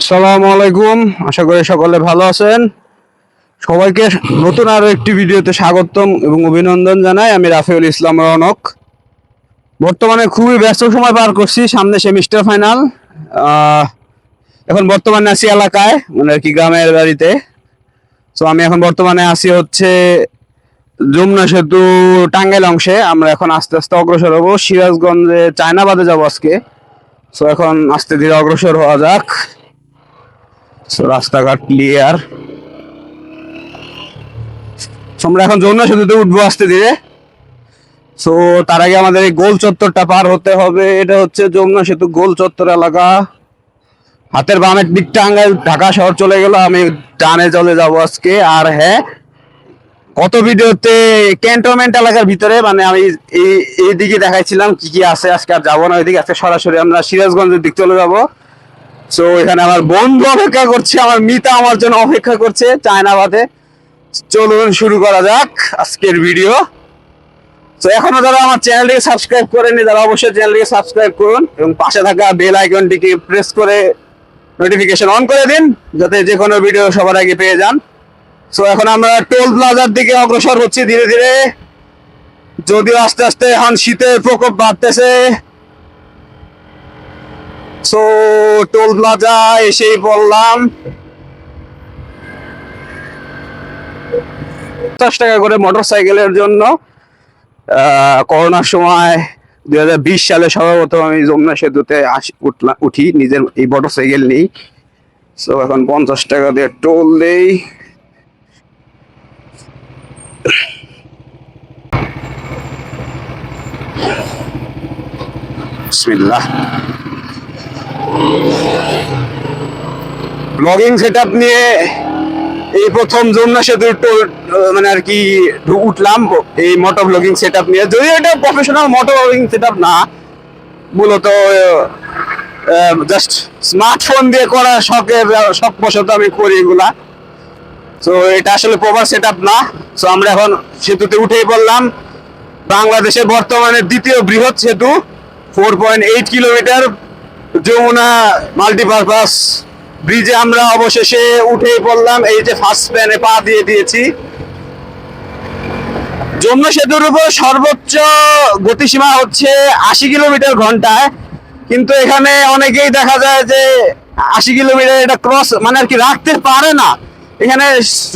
আসসালামু আলাইকুম, আশা করি সকলে ভালো আছেন। সবাইকে নতুন আরো একটি ভিডিওতে স্বাগতম এবং অভিনন্দন জানাই। আমি রাফিউল ইসলাম রনক। বর্তমানে খুবই ব্যস্ত সময় পার করছি, সামনে সেমিস্টার ফাইনাল। এখন বর্তমানে আছি এলাকায়, মানে আর কি গ্রামের বাড়িতে। তো আমি এখন বর্তমানে আছি হচ্ছে যমুনা সেতু টাঙ্গাইল অংশে। আমরা এখন আস্তে আস্তে অগ্রসর হবো সিরাজগঞ্জে, চায়নাবাদে যাবো আজকে। তো এখন আস্তে ধীরে অগ্রসর হওয়া যাক। রাস্তাঘাট ক্লিয়ার। আমরা এখন যমুনা সেতুতে উঠবো আস্তে ধীরে। সো তার আগে আমাদের এই গোল চত্বরটা পার হতে হবে। এটা হচ্ছে যমুনা সেতু গোল চত্বর এলাকা। হাতের বামের দিক টাঙ্গাইল ঢাকা শহর চলে গেল, আমি ডানে চলে যাব আজকে। আর হ্যাঁ, কত ভিডিওতে ক্যান্টনমেন্ট এলাকার ভিতরে মানে আমি এই দিকে দেখাইছিলাম কি কি আছে। আজকে আর যাবো না ওইদিকে, আজকে সরাসরি আমরা সিরাজগঞ্জের দিক চলে যাব। সো এখানে আমার বন্ধু অপেক্ষা করছে, আমার মিতা আমার জন্য অপেক্ষা করছে চায়নাবাদে। চলুন শুরু করা যাক আজকের ভিডিও। তো এখনো যারা আমার চ্যানেলটিকে সাবস্ক্রাইব করেননি, তারা অবশ্যই চ্যানেলটিকে সাবস্ক্রাইব করুন এবং পাশে থাকা বেল আইকনটিকে প্রেস করে নোটিফিকেশন অন করে দিন, যাতে যে কোনো ভিডিও সবার আগে পেয়ে যান। সো এখন আমরা টোল প্লাজার দিকে অগ্রসর হচ্ছি ধীরে ধীরে, যদিও আস্তে আস্তে এখন শীতের প্রকোপ বাড়তেছে। সো টোল প্লাজা এসেই পড়লাম। 50 টাকা করে মোটর সাইকেলের জন্য। করোনার সময় 2020 সালে সর্বপ্রথম আমি যমুনা সেতুতে উঠি নিজের এই মোটর সাইকেল নেই। সো এখন 50 টাকা দিয়ে টোল দেই। বিসমিল্লাহ। ব্লগিং সেটআপ নিয়ে এই প্রথম যমুনা সেতুর মানে আর কি উঠলাম এই মোটর ব্লগিং সেটআপ নিয়ে। যদিও এটা প্রফেশনাল মোটর ব্লগিং সেটআপ না, মূলত জাস্ট স্মার্টফোন দিয়ে করা শখ বশত আমি করি এগুলা। তো এটা আসলে প্রপার সেটআপ না। সো আমরা এখন সেতুতে উঠেই পড়লাম। বাংলাদেশের বর্তমানে দ্বিতীয় বৃহৎ সেতু, 4.8 কিলোমিটার যমুনা মাল্টিপারপাস ব্রিজে আমরা অবশেষে উঠেই পড়লাম। এই যে ফার্স্ট স্প্যানে পা দিয়ে দিয়েছি। যমুনা সেতুর উপর সর্বোচ্চ গতিসীমা হচ্ছে 80 কিলোমিটার ঘন্টায়, কিন্তু এখানে অনেকেই দেখা যায় যে 80 কিলোমিটার এটা ক্রস মানে আর কি রাখতে পারে না। এখানে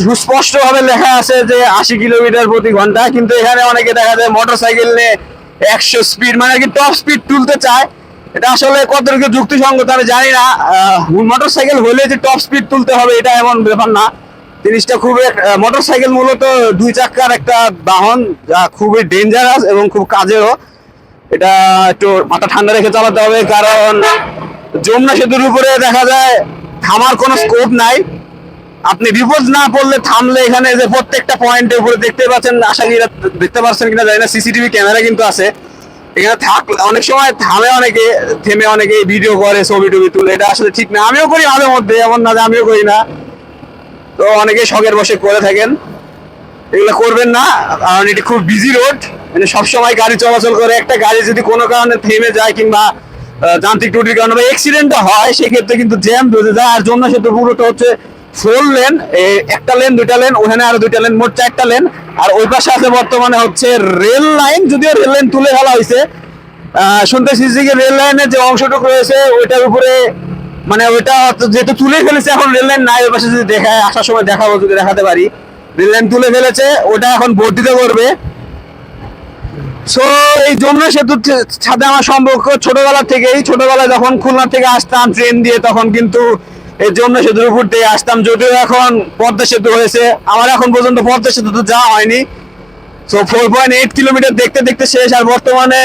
সুস্পষ্ট ভাবে লেখা আছে যে 80 কিলোমিটার প্রতি ঘন্টা, কিন্তু এখানে অনেকে দেখা যায় মোটর সাইকেল নিয়ে 100 স্পিড মানে আর কি টপ স্পিড তুলতে চায়। এটা আসলে কতটুকু যুক্তিসঙ্গত আমি জানি না। মোটর সাইকেল হলে যে টপ স্পিড তুলতে হবে এটা এমন ব্যাপার না। জিনিসটা খুবই, মোটর সাইকেল মূলত 2 চাকার একটা বাহন, যা খুবই ডেঞ্জারাস এবং খুব কাজেরও। এটা একটু মাথা ঠান্ডা রেখে চালাতে হবে, কারণ যমুনা সেতুর উপরে দেখা যায় থামার কোনো স্কোপ নাই। আপনি বিপদ না পড়লে থামলে এখানে যে প্রত্যেকটা পয়েন্টের উপরে দেখতে পাচ্ছেন, আশা করি দেখতে পাচ্ছেন কিনা জানি না, সিসিটিভি ক্যামেরা কিন্তু আছে। এখানে অনেক সময় থামে অনেকে, থেমে অনেকে ভিডিও করে, ছবি টবি তুলে। এটা আসলে ঠিক না। আমিও করি মাঝে মধ্যে, এমন না যে আমিও করি না। তো অনেকে শখের বসে করে থাকেন, এগুলো করবেন না। কারণ এটি খুব বিজি রোড, মানে সবসময় গাড়ি চলাচল করে। একটা গাড়ি যদি কোনো কারণে থেমে যায় কিংবা যান্ত্রিক ত্রুটির কারণে বা অ্যাক্সিডেন্টটা হয়, সেক্ষেত্রে কিন্তু জ্যাম বেঁধে যায়। আর যমুনা সেতু পুরোটা হচ্ছে 4 লেন, একটা লেন, 2টা লেন, ওখানে আরো 2টা লেন, মোট 4টা লেন। আর ওই পাশে আছে বর্তমানে হচ্ছে রেল লাইন, যদিও রেল লাইন তুলে ফেলা হয়েছে। শুনতেছি যে রেল লাইনের যে অংশটুকু রয়েছে ওইটার উপরে মানে ওইটা যেহেতু তুলে ফেলেছে, এখন রেল লাইন নাই। ওই পাশে যদি দেখায়, আসার সময় দেখাবো যদি দেখাতে পারি। রেল লাইন তুলে ফেলেছে, ওটা এখন বর্ধিত করবে। সো এই যমুনা সেতুর সাথে আমার সম্পর্ক ছোটবেলা থেকেই। ছোটবেলায় যখন খুলনা থেকে আসতাম ট্রেন দিয়ে, তখন কিন্তু এই যমুনা সেতুর উপর দিয়ে আসতাম। যদিও এখন পদ্মা সেতু হয়েছে, আমার এখন পর্যন্ত পদ্মা সেতু তো যাওয়া হয়নি। সো 4.8 কিলোমিটার দেখতে দেখতে শেষ। আর বর্তমানে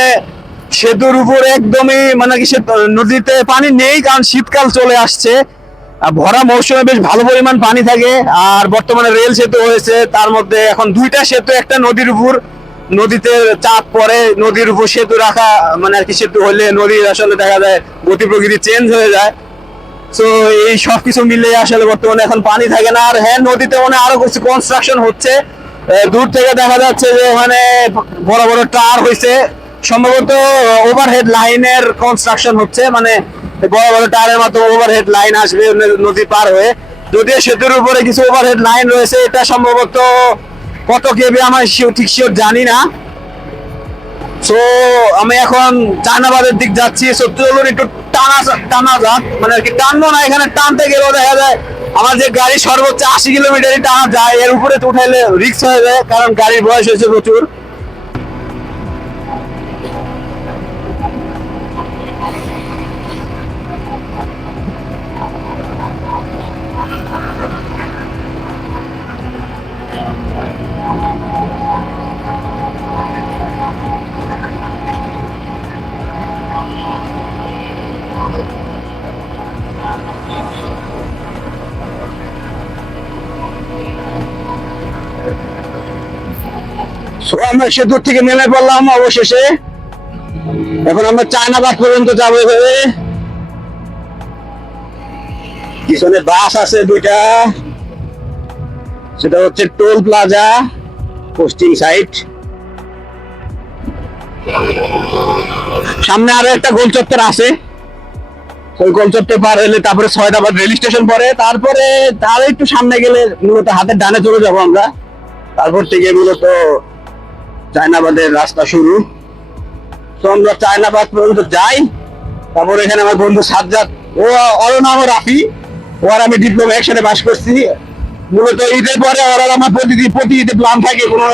সেতুর উপর একদমই মানে কি নদীতে পানি নেই, কারণ শীতকাল চলে আসছে। ভরা মৌসুমে বেশ ভালো পরিমাণ পানি থাকে। আর বর্তমানে রেল সেতু হয়েছে, তার মধ্যে এখন 2টা সেতু, একটা নদীর উপর, নদীতে চাপ পড়ে, নদীর উপর সেতু রাখা মানে আর কি সেতু হলে নদীর আসলে দেখা যায় গতি প্রকৃতি চেঞ্জ হয়ে যায়। তো এই সবকিছু মিলে আসলে বর্তমানে এখন পানি থাকে না। আর হ্যাঁ, নদীতে মানে আরো কিছু কনস্ট্রাকশন হচ্ছে। দূর থেকে দেখা যাচ্ছে যে ওখানে বড় বড় টার হয়েছে, সম্ভবত ওভারহেড লাইনের কনস্ট্রাকশন হচ্ছে। মানে এই বড় বড় টায়ারের মতো ওভারহেড লাইন আসবে নদী পার হয়ে। যদিও সেতুর উপরে কিছু ওভারহেড লাইন রয়েছে, এটা সম্ভবত কত কেবি আমার ঠিক শিওর জানি না। সো আমি এখন চায়নাবাদের দিক যাচ্ছি। সো চলুন একটু টানা টানা যাক, মানে আর কি টানবো না, এখানে টানতে গেলেও দেখা যায় আমার যে গাড়ি সর্বোচ্চ 80 কিলোমিটারই টানা যায়, এর উপরে তো উঠাইলে রিস্ক হয়ে যায়, কারণ গাড়ির বয়স হয়েছে প্রচুর। সো আমরা সেতুর থেকে নেমে পড়লাম অবশেষে। এখন আমরা চায়নাবাদ পর্যন্ত যাবো এভাবে। পিছনে বাস আছে দুইটা, সেটা হচ্ছে টোল প্লাজা পশ্চিম সাইড। সামনে আরো একটা গোল চত্বর আছে, ওই গোল চত্বর পার হলে তারপরে সয়দাবাদ রেল স্টেশন পরে, তারপরে তার একটু সামনে গেলে মূলত হাতের ডানে চলে যাবো আমরা। তারপর থেকে মূলত চায়নাবাদের রাস্তা শুরু। তো আমরা চায়নাবাদ পর্যন্ত যাই। তারপর এখানে আমার বন্ধু সাজ্জাদ, ওর নাম রাফি, ও আর আমি ডিপ্লোমা একসাথে পাস করছি। মূলত ঈদের পরে ওরা আমার প্রতি ঈদে প্ল্যান থাকে কোনো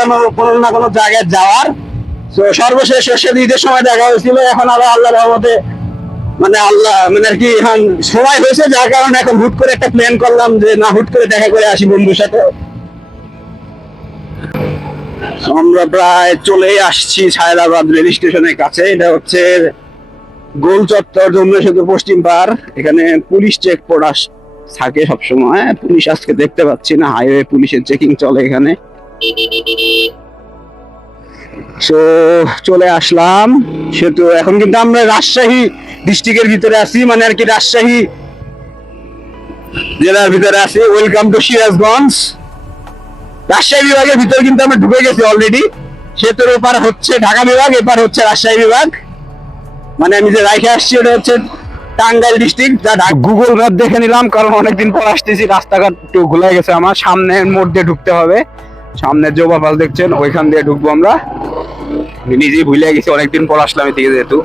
না কোনো জায়গায় যাওয়ার। তো সর্বশেষ ঈদের সময় দেখা হয়েছিল। এখন আবার আল্লাহর রহমতে মানে আল্লাহ মানে আর কি এখন সময় হয়েছে, যার কারণে এখন হুট করে একটা প্ল্যান করলাম যে না, হুট করে দেখা করে আসি বন্ধুর সাথে। আমরা প্রায় চলে আসছি সায়দাবাদ রেল স্টেশনের কাছে। এটা হচ্ছে গোল চত্বর যমুনা সেতু পশ্চিম পার। এখানে পুলিশ চেক পোস্ট থাকে সবসময়। পুলিশ আজকে দেখতে পাচ্ছি না, হাইওয়ে পুলিশের চেকিং চলে এখানে। সো চলে আসলাম সেতু। এখন কিন্তু আমরা রাজশাহী ডিস্ট্রিক্টের ভিতরে আছি, মানে আর কি রাজশাহী জেলার ভিতরে আছি। Welcome to Sirajganj. রাজশাহী বিভাগের ভিতরে কিন্তু আমরা ঢুকে গেছি অলরেডি। সেতুর ওপার হচ্ছে ঢাকা বিভাগ, এপার হচ্ছে রাজশাহী বিভাগ। মানে আমি যে রাইখে আসছি ওটা হচ্ছে টাঙ্গাইল ডিস্ট্রিক্ট। যা গুগল ম্যাপ দেখে নিলাম, কারণ অনেকদিন পর আসতেছি, রাস্তাঘাট একটু ঘুরে গেছে আমার। সামনের মোড় দিয়ে ঢুকতে হবে, সামনের জবা পাল দেখছেন ওইখান দিয়ে ঢুকবো আমরা। নিজেই ভুলে গেছি, অনেকদিন পর আসলাম এদিকে যেহেতু।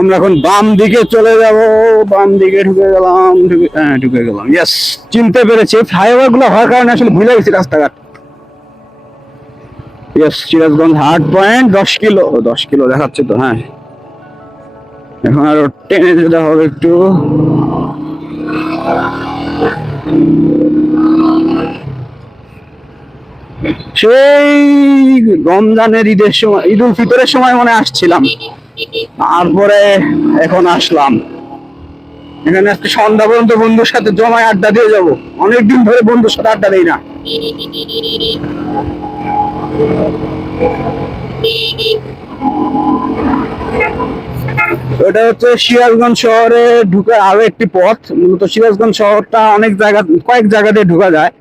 আমরা এখন বাম দিকে চলে যাব। বাম দিকে ঢুকে গেলাম, ঢুকে গেলাম। ইয়েস, চিনতে পেরেছি। ফ্লাইওভার গুলো হওয়ার কারণে আসলে ভুলে গেছি রাস্তাঘাট। Yes, Sirajganj heart point. 10 kilo, 10 kilo দেখাচ্ছে তো। হ্যাঁ, এখন আরো টেনে যেতে হবে একটু। সেই রমজানের ঈদের সময়, ঈদ উল ফিতরের সময় মনে আসছিলাম, তারপরে এখন আসলাম। এখানে আজকে সন্ধ্যা পর্যন্ত বন্ধুর সাথে জমায় আড্ডা দিয়ে যাবো। অনেকদিন ধরে বন্ধুর সাথে আড্ডা দেই না। এটা হচ্ছে সিরাজগঞ্জ শহরে ঢুকার আরো একটি পথ। মূলত সিরাজগঞ্জ শহরটা অনেক জায়গা, কয়েক জায়গা দিয়ে ঢুকা যায়।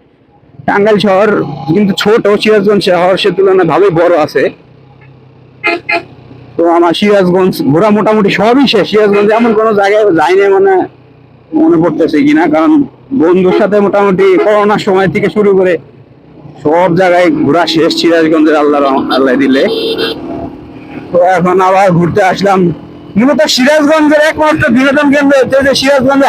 টাঙ্গাইল শহর কিন্তু ছোট, সিরাজগঞ্জ শহর সে তুলনায় ভালোই বড় আছে। তো আমার সিরাজগঞ্জ ঘোরা মোটামুটি সবই শেষ। সিরাজগঞ্জ এমন কোনো জায়গায় যাইনি মানে মনে পড়তেছে কিনা, কারণ বন্ধুর সাথে মোটামুটি করোনার সময় থেকে শুরু করে সব জায়গায় ঘোরা শেষ সিরাজগঞ্জের, আল্লাহ দিলে। তো এখন আবার ঘুরতে আসলাম। মূলত সিরাজগঞ্জের একমাত্র বিনোদন কেন্দ্র হচ্ছে যে সিরাজগঞ্জে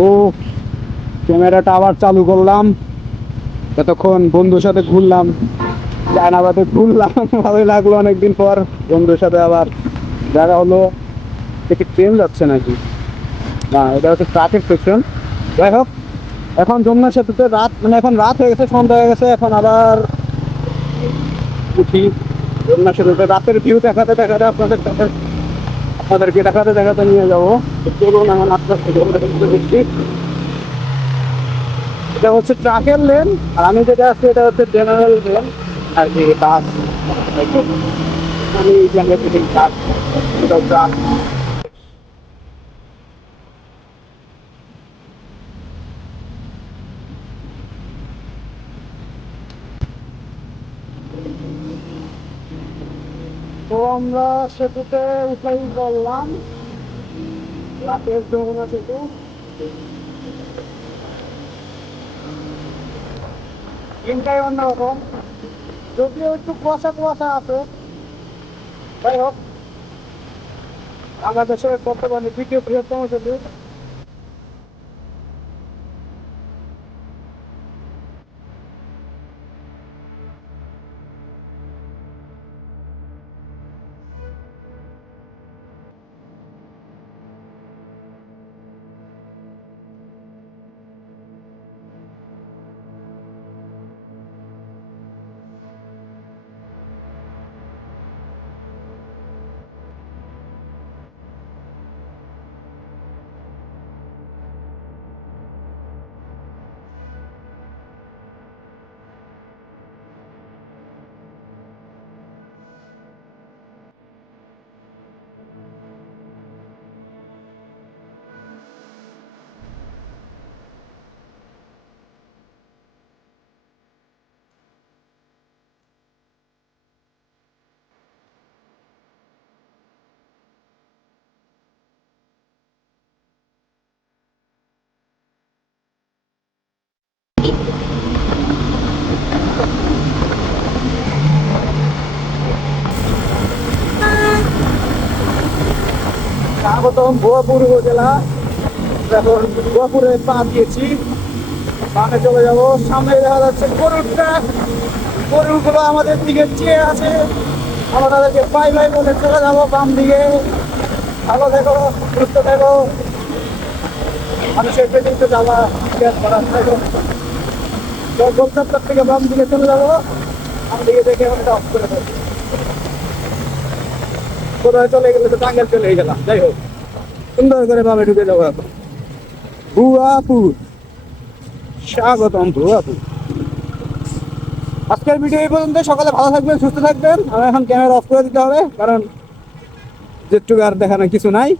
তো ক্যামেরাটা আবার চালু করলাম, এতক্ষণ বন্ধুর সাথে ঘুরলাম, জায়নাবাদে ঘুরলাম, ভালোই লাগলো অনেকদিন পর বন্ধুর সাথে আবার দেখা হলো। দেখি ট্রেন যাচ্ছে নাকি না, এটা হচ্ছে ট্রাফিক সেকশন। যাই হোক, এখন যমুনা সেতুতে রাত, মানে এখন রাত হয়ে গেছে, সন্ধ্যা হয়ে গেছে, এখন আবার উঠি যমুনা সেতুতে। রাতের ভিউ দেখাতে দেখাতে আপনাদেরকে দেখাতে দেখাতে নিয়ে যাবো। তো চলুন এখন আস্তে আস্তে যমুনা সেতুতে দেখছি। এটা হচ্ছে ট্রাকের লেন, আর আমি যেটা আছি এটা হচ্ছে জেনারেল লেন আর কি, বাস। আমি ট্রাক, এটা ট্রাক। তো আমরা সেতুতে উঠাই করলাম, রাতের যমুনা সেতু। দিনটাই অন্যরকম, যদিও একটু কুয়াশা কুয়াশা আছে। যাই হোক, বাংলাদেশের বর্তমানে দ্বিতীয় বৃহত্তম সেতু। স্বাগতম ভুয়াপুর উপজেলা। এখন ভুয়াপুরে পা দিয়েছি, সামনে চলে যাবো। সামনে দেখা যাচ্ছে গরুর ট্রাক, গরুগুলো আমাদের দিকে চেয়ে আছে। আমরা তাদেরকে বাই বাই বলে চলে যাবো বাম দিকে। ভালো দেখো, সুস্থ দেখো, মানুষের পেটিতে যাওয়া থাকো। গোলচাপ্তার থেকে বাম দিকে চলে যাবো, বাম দিকে দেখে আমরা অফ করে দেবো। কোথায় চলে গেলে তো টাঙ্গাইল চলে গেলাম। যাই হোক, সুন্দর করে বামে ঢুকে যাবো এখন। ভুয়াপুর, স্বাগতম ভুয়াপুর। আজকের ভিডিও এই পর্যন্ত। সকালে ভালো থাকবেন, সুস্থ থাকবেন। আমার এখন ক্যামেরা অফ করে দিতে হবে, কারণ যেটুকু আর দেখানোর কিছু নাই।